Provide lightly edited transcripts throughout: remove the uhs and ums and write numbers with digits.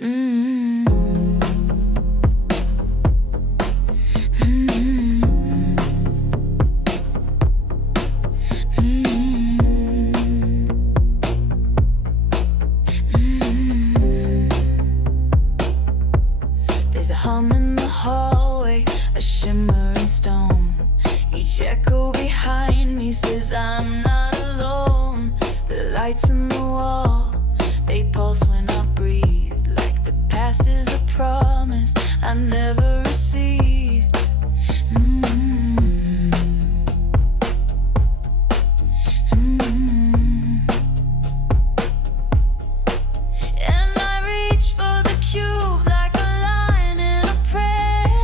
Mm-hmm. There's a hum in the hallway, a shimmering stone. Each echo behind me says I'm not alone. The lights in the wall, they pulse when I breathe, like the past is a promise I never received. And I reach for the cube like a line in a prayer,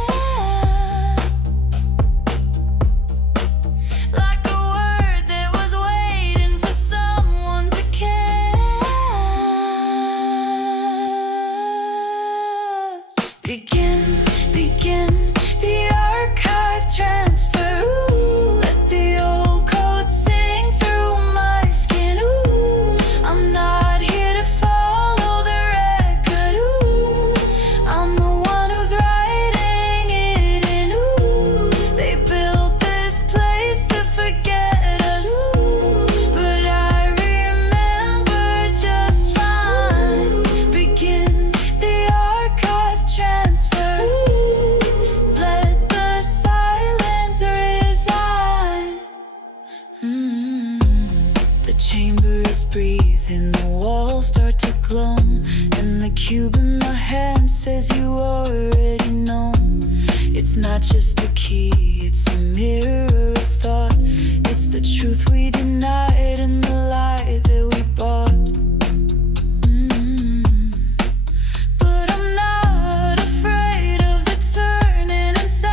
like a word that was waiting for someone to care. Begin the archive transfer. Ooh, let the old code sing through my skin. Ooh, I'm not here to follow the record. Ooh, I'm the one who's writing it in. Ooh, they built this place to forget us. Ooh, but I remember just fine. Begin the archive transfer. Ooh, let the silence resign. The chamber is breathing, the walls start to glow, and the cube in my hand says you already know. It's not just a key, it's a mirror of thought. It's the truth we denied and the lie that we bought. But I'm not afraid of the turning inside.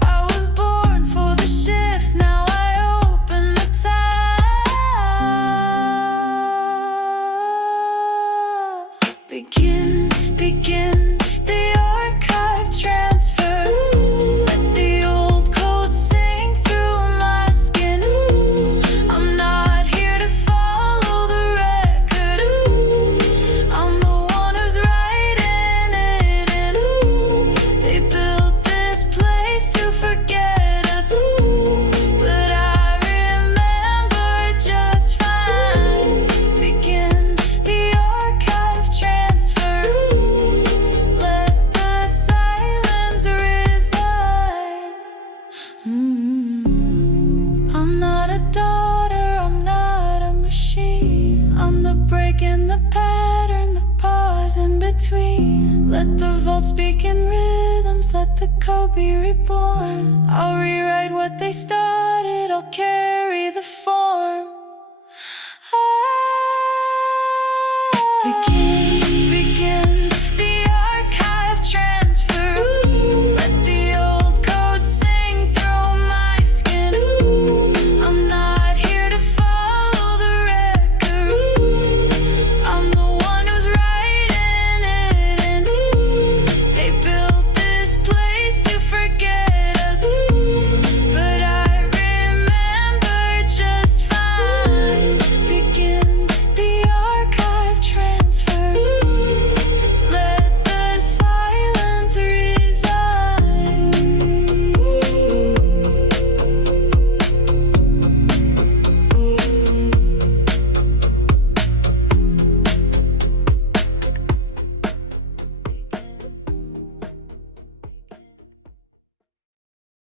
I was born for the shift, now I open the ties. Begin the archive transfer. Ooh, let the old code sing through my skin. Ooh, I'm not here to follow the record. Ooh, I'm the one who's writing it in. Ooh, they built this place to forget us. Ooh, but I remember just fine. Begin the archive transfer. Ooh, let the silence resign. I'm not a daughter, I'm not a machine. I'm the break in the pattern, the pause in between. Let the vault speak in rhythms, let the code be reborn. I'll rewrite what they started, I'll carry the form.